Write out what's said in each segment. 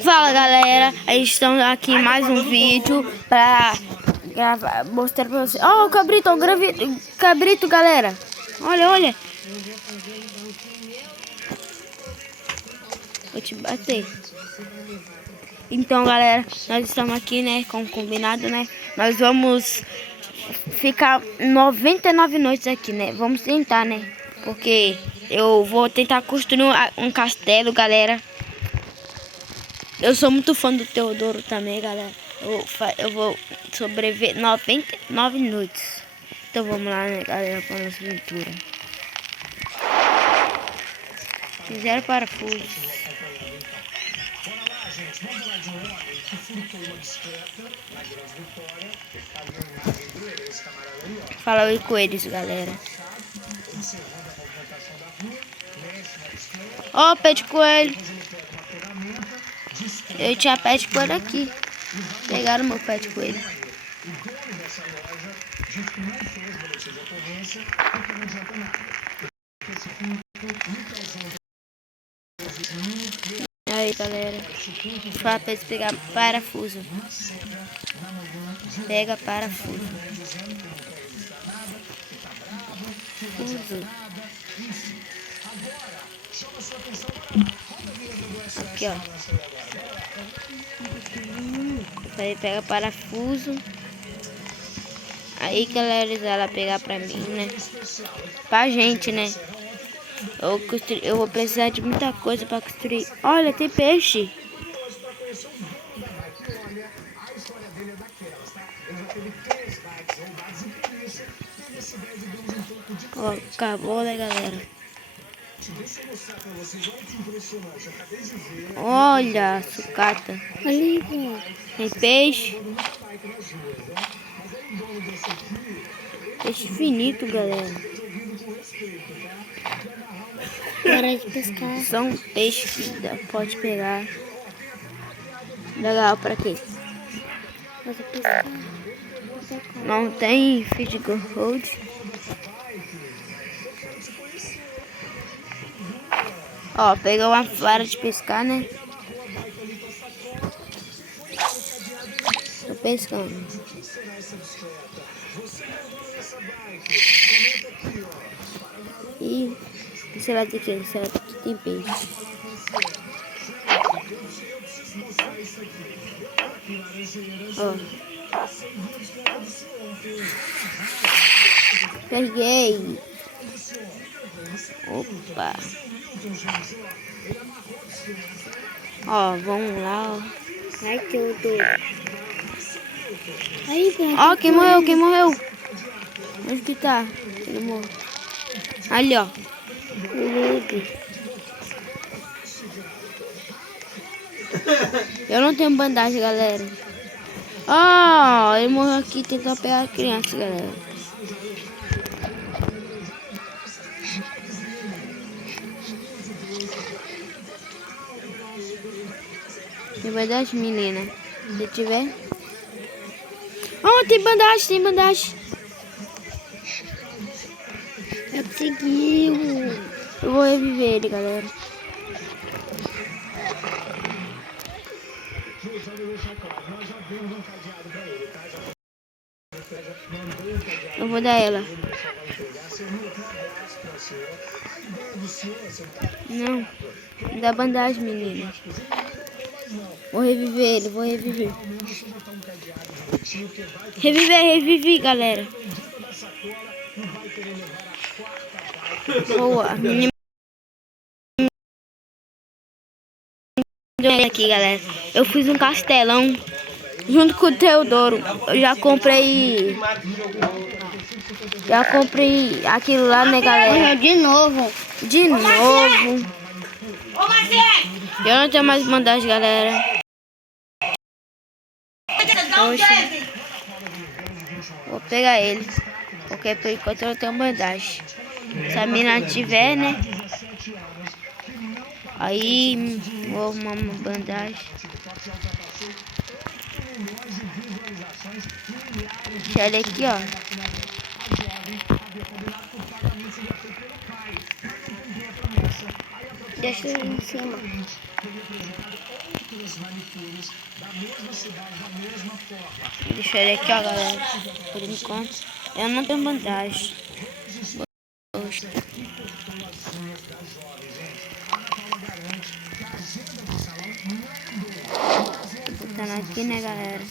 Fala galera, a gente estamos aqui em mais um vídeo pra gravar, mostrar pra vocês. Ó, o cabrito, cabrito, galera. Olha, olha. Vou te bater. Então, galera, nós estamos aqui, né, como combinado, né? Nós vamos ficar 99 noites aqui, né? Vamos tentar, né? Porque eu vou tentar construir um castelo, galera. Eu sou muito fã do Teodoro também, galera. Eu vou sobreviver 99 noites. Então vamos lá, né, galera, para a nossa aventura. Fizeram parafusos. Fala aí com eles, galera. Ó, pé de coelho. Eu tinha pé de coelho aqui. Pegaram meu pé de coelho. Aí, galera. Fala pra eles pegar parafuso. Pega parafuso. Fuso. Aqui, ó. Aí pega parafuso. Aí, galera, ela pegar pra mim, né? Pra gente, né? Eu vou precisar de muita coisa pra construir. Olha, tem peixe. Ó, acabou, né, galera? Olha, sucata. Ali, tem peixe. Peixe finito, galera. hora de pescar. São peixes que pode pegar. Legal, pra quê? Mas eu pescar. Não tem fish gold. Ó, pegou uma vara de pescar, né? Tô pescando. E você vai ter que será que tem peixe? Ó. Peguei. Opa. Ó, vamos lá, ó. Ai, que eu tô. Aí, Ó, quem morreu, quem morreu? Onde que tá? Ele morreu. Ali, ó. Eu não tenho bandagem, galera. Ó, ele morreu aqui tentando pegar a criança, galera. Tem bandagem, menina? Se tiver. Oh, tem bandagem, tem bandagem. Eu consegui. Eu vou reviver ele, galera. Eu vou dar ela. Não. Me dá bandagem, menina. Vou reviver ele, vou reviver. Revivi, galera. Boa. Aqui, galera. Eu fiz um castelão junto com o Teodoro. Eu já comprei aquilo lá, né, galera? De novo. De novo. Eu não tenho mais bandagem, galera. Oxe. Vou pegar ele. Porque por enquanto eu não tenho bandagem. Se a mina tiver, né? Aí vou arrumar uma bandagem. Deixa ele aqui, ó. Deixa ele em cima. Deixa ele aqui, ó, galera. Por enquanto, eu não tenho vantagem. Botando aqui, né, galera?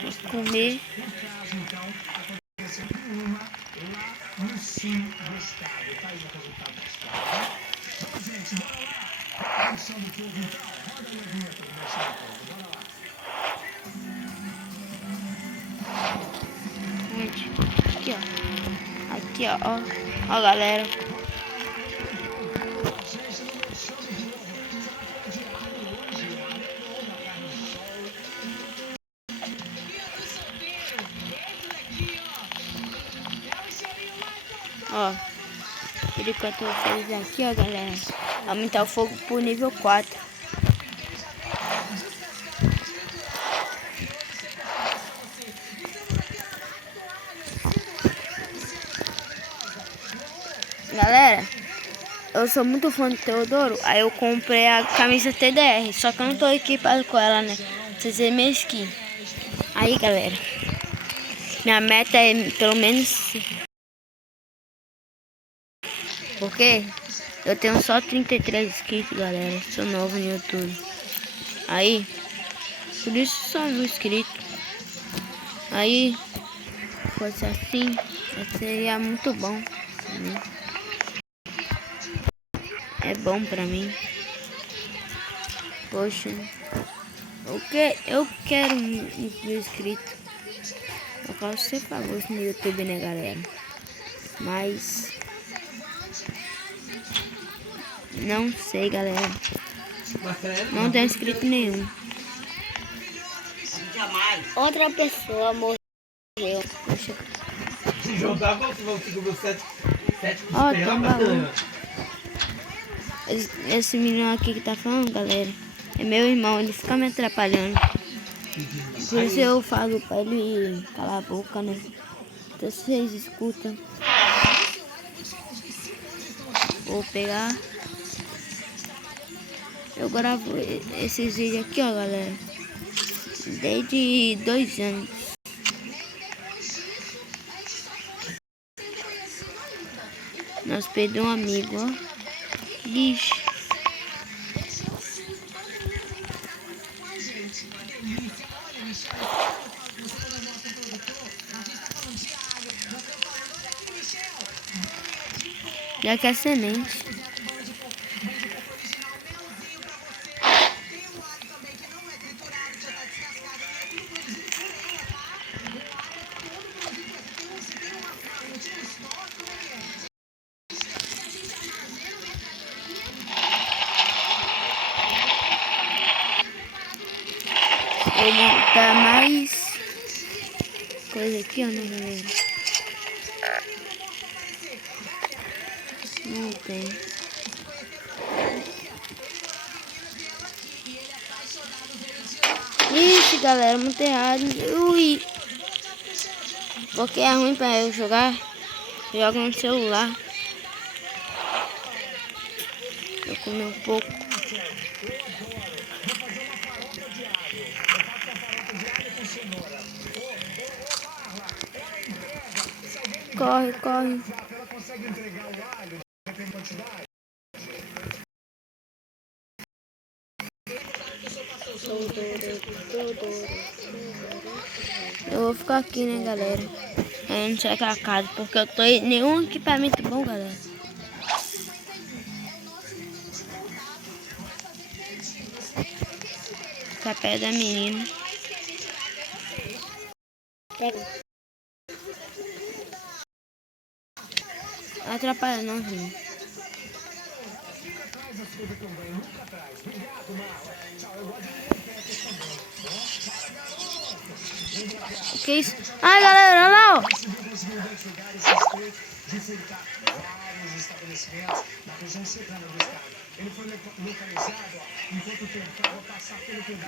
Vou comer. Gente, aqui, ó. Aqui, ó. Ó, galera. Ó, por enquanto eu vou fazer aqui, ó, galera. Aumentar o fogo pro nível 4. Galera, eu sou muito fã do Teodoro, aí eu comprei a camisa TDR, só que eu não tô equipado com ela, né? Vocês é minha skin. Aí, galera, minha meta é pelo menos... Porque eu tenho só 33 inscritos, galera. Sou novo no YouTube. Aí, por isso sou um inscrito. Aí, se fosse assim, seria muito bom pra mim. É bom pra mim. Poxa, eu quero um inscrito. Eu posso ser famoso no YouTube, né, galera? Mas não sei, galera. Não tenho inscrito nenhum. Outra pessoa morreu. Poxa. Se jogar, você vai conseguir 7 Ó, tem um baú. Esse menino aqui que tá falando, galera, é meu irmão, ele fica me atrapalhando. Por isso eu falo pra ele calar a boca, né? Então vocês escutam. Vou pegar. Eu gravo esses vídeos aqui, ó, galera, desde 2 anos. Nós perdemos um amigo, ó. Ixi. Já que é semente. Vou montar mais coisa aqui, ó, né, galera? Não tem. Ixi, galera, muito errado. Ui. Porque é ruim pra eu jogar. Jogo no celular. Eu comi um pouco. Corre, corre. Eu vou ficar aqui, né, galera? Eu não sei a casa, porque eu tô em nenhum equipamento bom, galera. Ficar perto da menina. Não atrapalha não, gente. O que é isso? Ai, galera, olha lá, ó.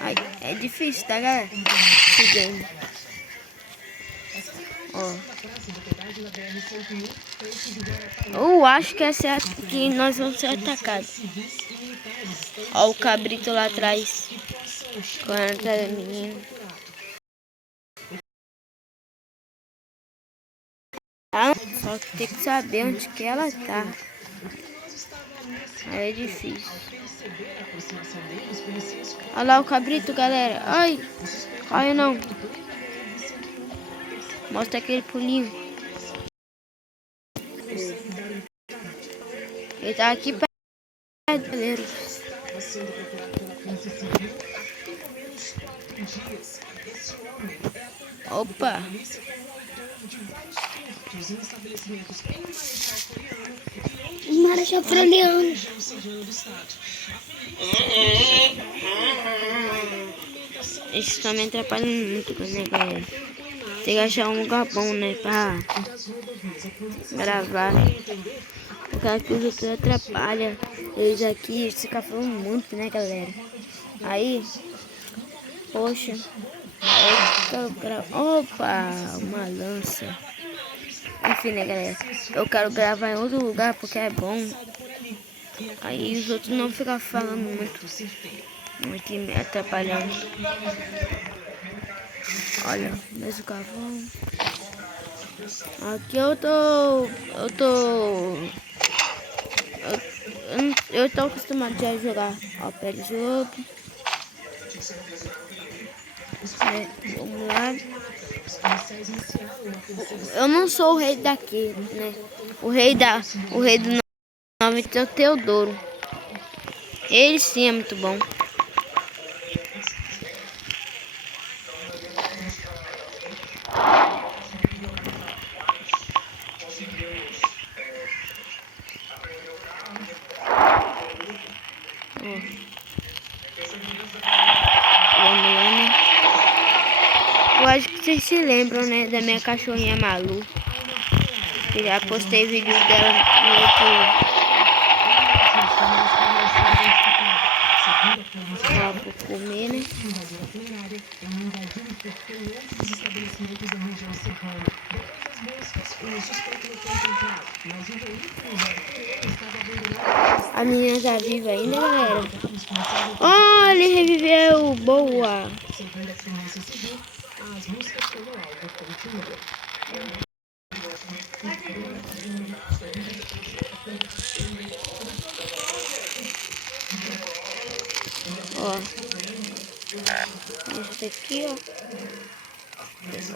Ai, é difícil, tá, galera? Esse game. Ó. Eu acho que essa é que nós vamos ser atacados. Ó o cabrito lá atrás. Correndo atrás da menina. Só que tem que saber onde que ela tá. Aí é difícil. Olha lá o cabrito, galera. Ai, corre não. Mostra aquele pulinho. Ele tá aqui perto, galera. Opa. Mara chafraleando. Isso tá me atrapalhando muito, né, galera? Tem que achar um lugar bom, né, pra gravar. Porque aqui os outros atrapalham. Eles aqui ficam falando muito, né, galera? Aí, poxa. Aí eu quero opa, uma lança. Enfim, né, galera? Eu quero gravar em outro lugar porque é bom. Aí os outros não ficam falando muito aqui me atrapalhando. Olha, mesmo cavão. Aqui eu tô acostumado a jogar. Ó, pega o jogo. Vamos lá. Eu não sou o rei daqui, né? O rei do nome é o Teodoro. Ele sim é muito bom. Vamos lá, né? Eu acho que vocês se lembram, né, da minha cachorrinha Malu. Eu já postei vídeo dela no YouTube. Ó, vou comer, né? A menina tá viva ainda, galera. Oh, ele reviveu. Boa. Ó. Esse aqui, ó.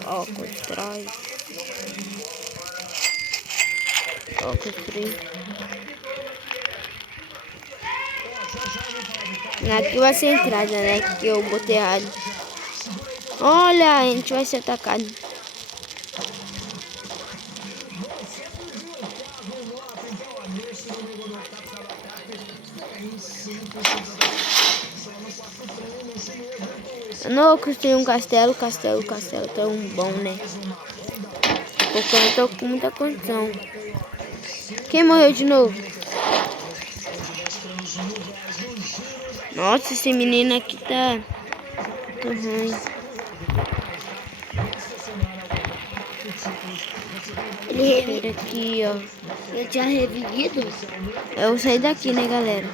Ó, constrói. Ó, construir. Aqui vai ser a entrada, né? Que eu botei errado. Olha, a gente vai ser atacado. Não, eu construí um castelo tão bom, né? Porque eu não tô com muita condição. Quem morreu de novo? Nossa, esse menino aqui tá ruim. Ele aqui, ó. Eu tinha revivido. Eu saí daqui, né, galera?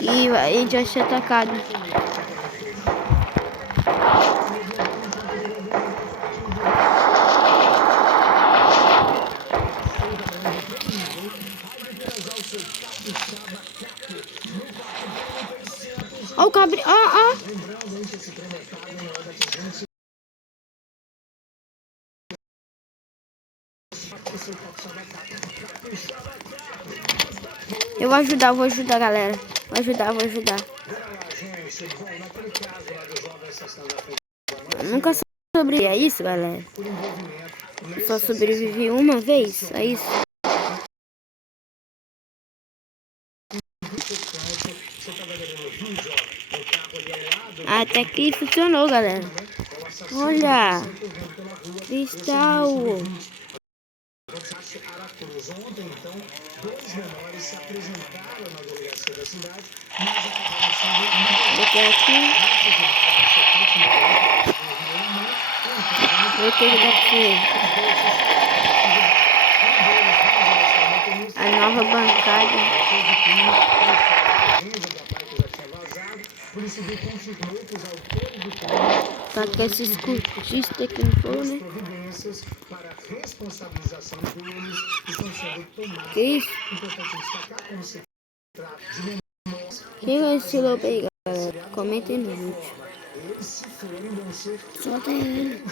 E a gente vai ser atacado. Ó o cabri... Ó. Eu vou ajudar, galera. Vou ajudar. Eu nunca sobrevivi, é isso, galera? Eu só sobrevivi uma vez, é isso? Até que funcionou, galera. Olha! Cristal! Ontem, então, 2 menores se apresentaram na delegacia da cidade, mas a aqui. Vê o que dá pra fazer. A nova bancada. Tá com esses cultistas aqui no fogo, né? Que isso? Quem é esse lobo aí, galera? Comentem no vídeo. Solta ele.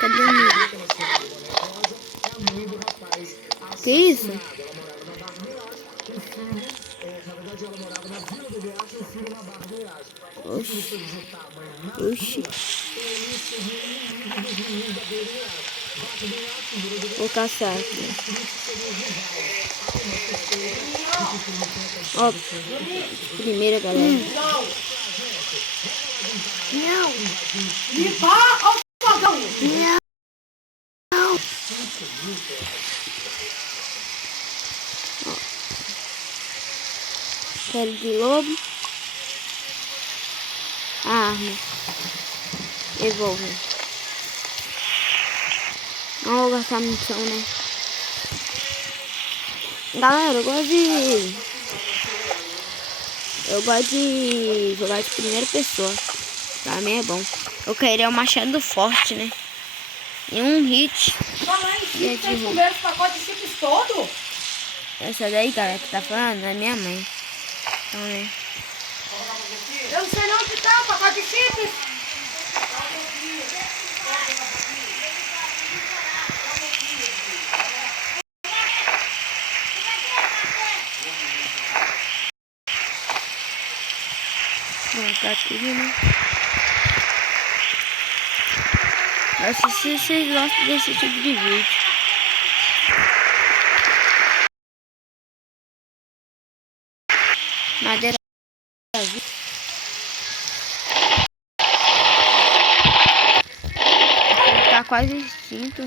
Cadê o meu? Que isso? Oxi. Oxi. Vou caçar aqui. Ó, primeira, galera. Não. Não. Pele de lobo. Arma. Revólver. Não vou gastar munição, né? Galera, eu gosto de jogar de primeira pessoa. Pra mim é bom. Eu queria um machado forte, né? E um hit. E é de comer os pacotes de chips todo? Essa daí, galera, que tá falando é minha mãe. Então, né? Eu não sei não onde tá o pacote de chips. Vou colocar tudo, né? Nossa, se vocês gostam desse tipo de vídeo. Madeira. Tá quase extinto.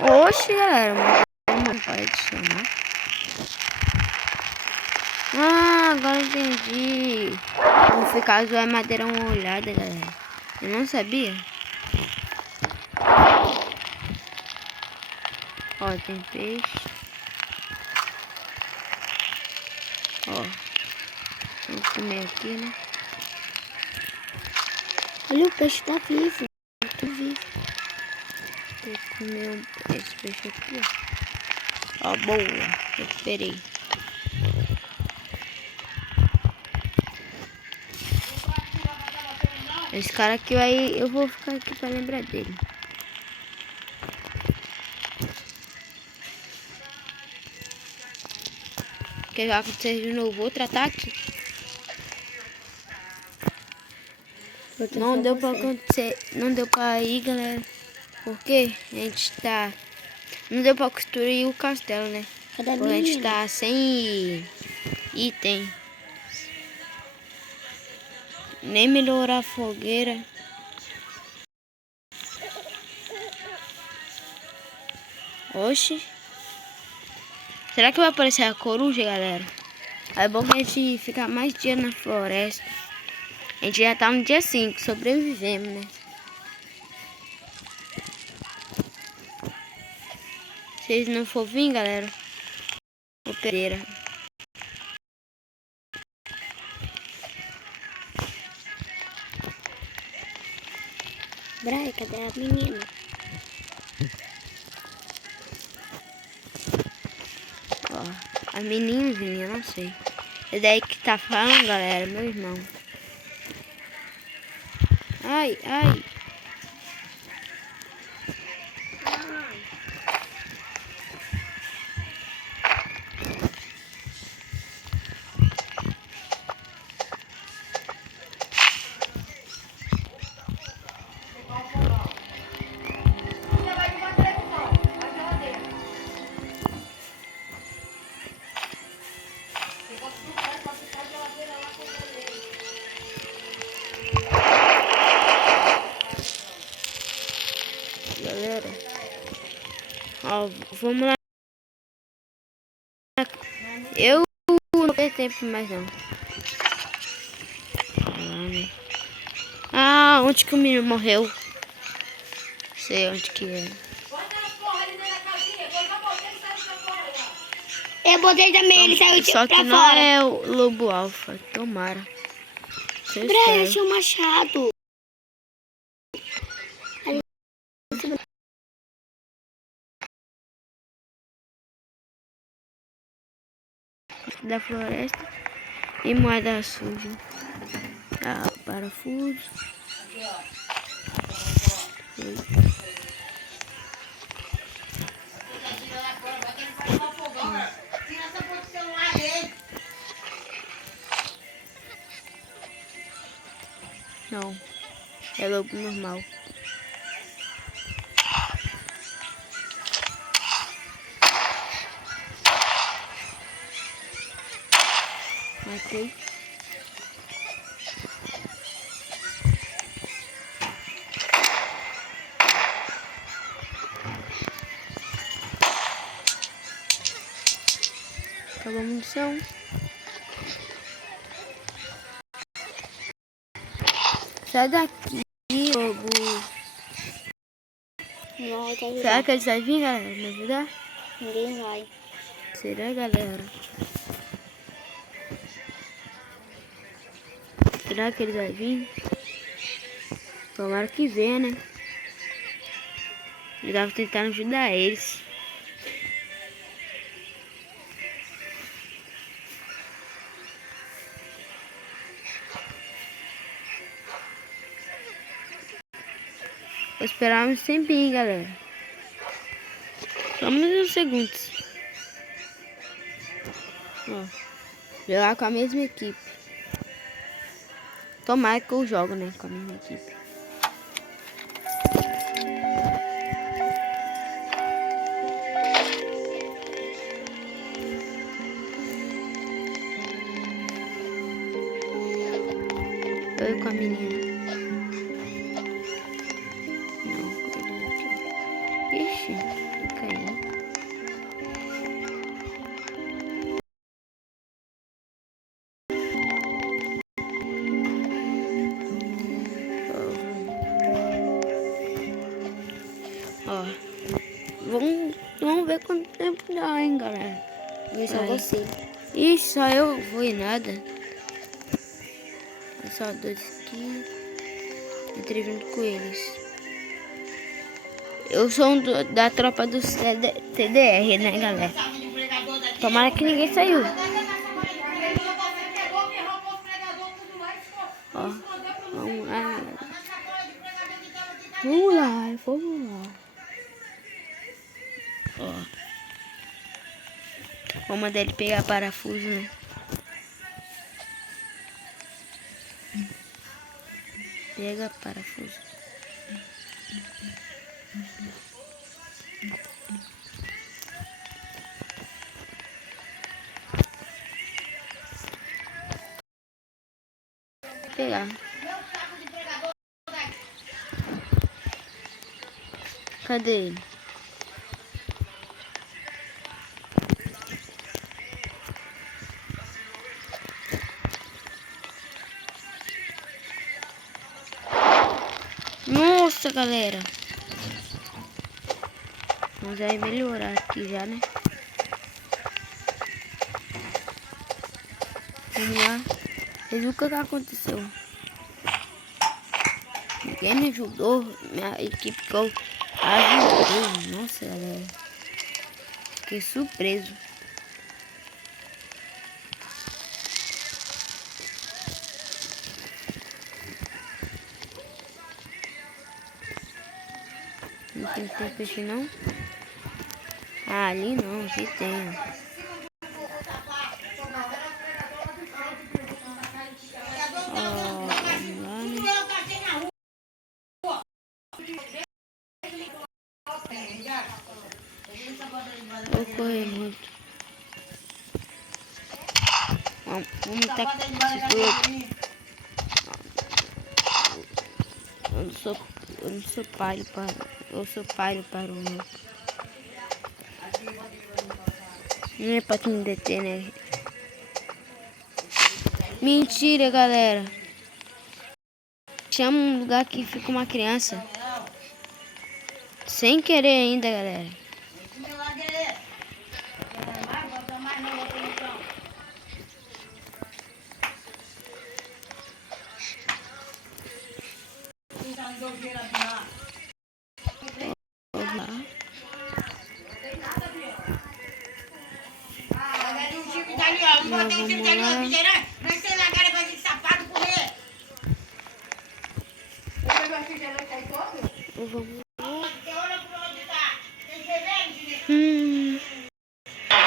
Oxe, galera, não pode chamar. Ah, agora entendi. Vou ficar zoando madeira uma olhada, galera. Eu não sabia. Ó, tem peixe. Ó, vou comer aqui, né? Olha, o peixe tá vivo. Tô vivo. Vou comer esse peixe aqui, ó. Ó, boa. Recuperei. Esse cara aqui aí, eu vou ficar aqui pra lembrar dele. O que vai acontecer de novo? Outro ataque? Não deu pra acontecer. Não deu pra ir, galera. Porque a gente tá... Não deu pra construir o castelo, né? Cadê a Porque a gente menina? tá sem item. Nem melhorar a fogueira. Oxi. Será que vai aparecer a coruja, galera? É bom que a gente fica mais dia na floresta. A gente já tá no dia 5, sobrevivemos, né? Se eles não for vir, galera, vou perder. Brai, cadê a menina? Ó, a menina, não sei. Esse daí que tá falando, galera, meu irmão. Ai, ai. galera. Ó, vamos lá. Eu não tenho tempo mais não. Ah, onde que o menino morreu? Sei onde que é. Eu botei também, ele saiu Só que pra não fora. é o lobo alfa. Tomara. Eu Bra, espero. achei um machado. Da floresta e moeda suja. Ah, parafuso. Não, é lobo normal. Matei. Acabou a munição. Sai daqui, lobo. Não, tá Será ajudando. que eles vão vir, galera, me ajudar? Ninguém vai. Será, galera? Será que eles vão vir? Tomara que venha, né? Eu tava tentando ajudar eles. Vou esperar uns tempinhos, galera. Só mais uns segundos. Ó, jogar com a mesma equipe. Tomara que eu jogo, né? Com a mesma equipe. Eu com a menina. Não, com ele aqui. Ixi, eu caí. Ó, vamos ver quanto tempo dá, hein, galera. Ver só Vai. você. Ixi, só eu vou e nada. É só dois aqui. Entrei junto com eles. Eu sou da tropa do TDR, né, galera? Tomara que ninguém saiu. Ó, vamos lá, galera. Vamos lá, vamos lá. Ó. Vou mandar ele pegar parafuso, né? Pega parafuso. Vou pegar. Cadê ele? Nossa, galera. Vamos aí melhorar aqui já, né? Vamos lá. Vocês viram o que aconteceu? Ninguém me ajudou. Minha equipe ficou ajudou. Nossa, galera. Fiquei surpreso. Não tem peixe não? Ah, ali não, aqui tem. Ó, vamos lá, né? Vou correr muito. Vamos tacar esse bloco. Eu não sou palho para Eu sou pai do Parunu. Não é pra te me deter, né? Mentira, galera. Chama um lugar que fica uma criança. Sem querer ainda, galera.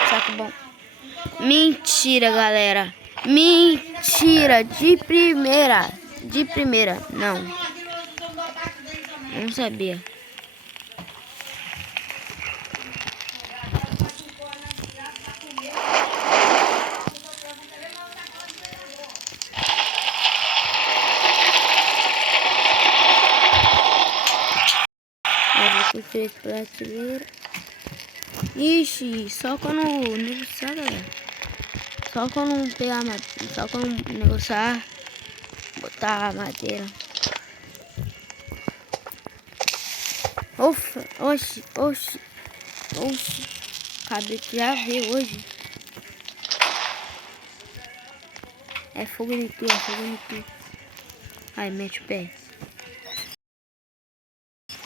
Saco bom. Mentira, galera. Mentira. De primeira. De primeira. Não. Não sabia. Três prateleiras. Ixi, só quando negociar, galera. Só quando pegar só quando negociar, botar a madeira. Ufa, oxi. Acabei de já ver hoje. É fogo no tu. Ai, mete o pé.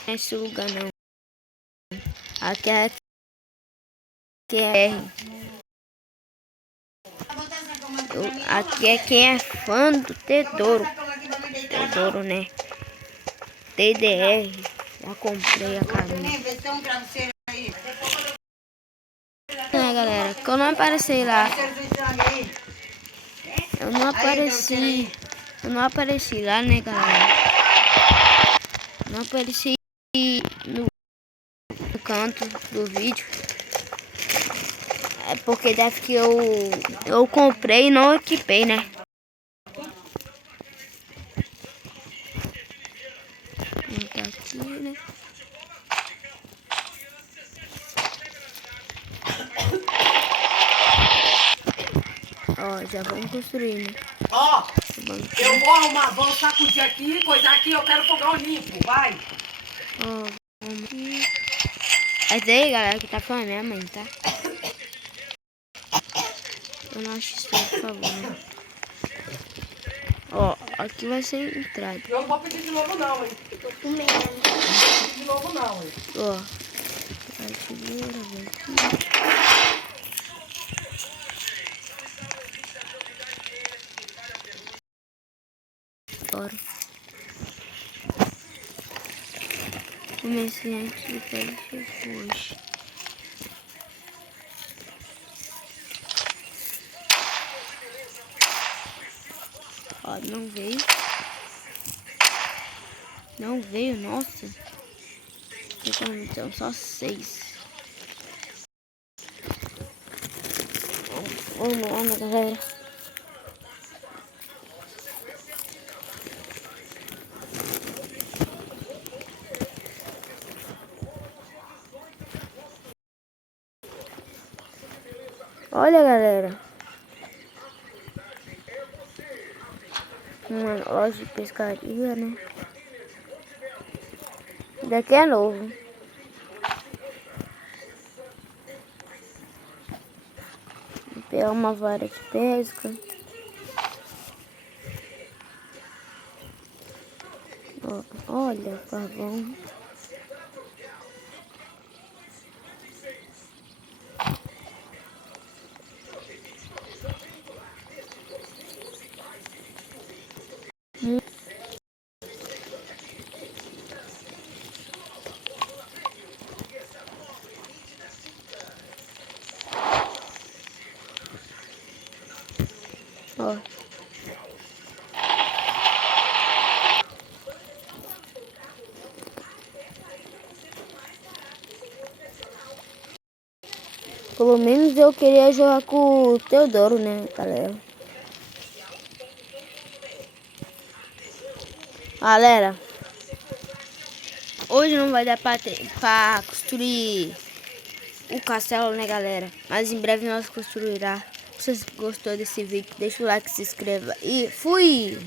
Não é esse lugar não. Aqui é R. Aqui é quem é fã do Tesouro. Tesouro, né? TDR. Já comprei a caminha. Galera, que eu não apareci lá. Eu não apareci lá, né, galera? Não apareci no canto do vídeo. É porque deve que eu comprei e não equipei, né? Tá aqui, né? Ó, já vamos construir, né? Ó, eu vou arrumar, vou sacudir aqui, coisa aqui, eu quero fogão limpo, vai. Ó, vamos aqui. Essa aí, galera, que tá falando é minha mãe, tá? Eu não acho isso, por favor, né? Ó, aqui vai ser entrada. Eu não vou pedir de novo não, hein. Tô com medo. Não vou pedir de novo não, hein. Ó, prateleira, vem aqui. Bora. Comecei antes de fazer hoje. Ó, não veio. Não veio, nossa. Então, só 6. Vamos lá, galera. Olha, galera. Uma loja de pescaria, né? Daqui é novo. Vou pegar uma vara de pesca. Ó, olha o carvão. Ó. Pelo menos eu queria jogar com o Teodoro, né, galera? Hoje não vai dar pra construir o castelo, né, galera? Mas em breve nós construirá. Se você gostou desse vídeo, deixa o like, se inscreva e fui!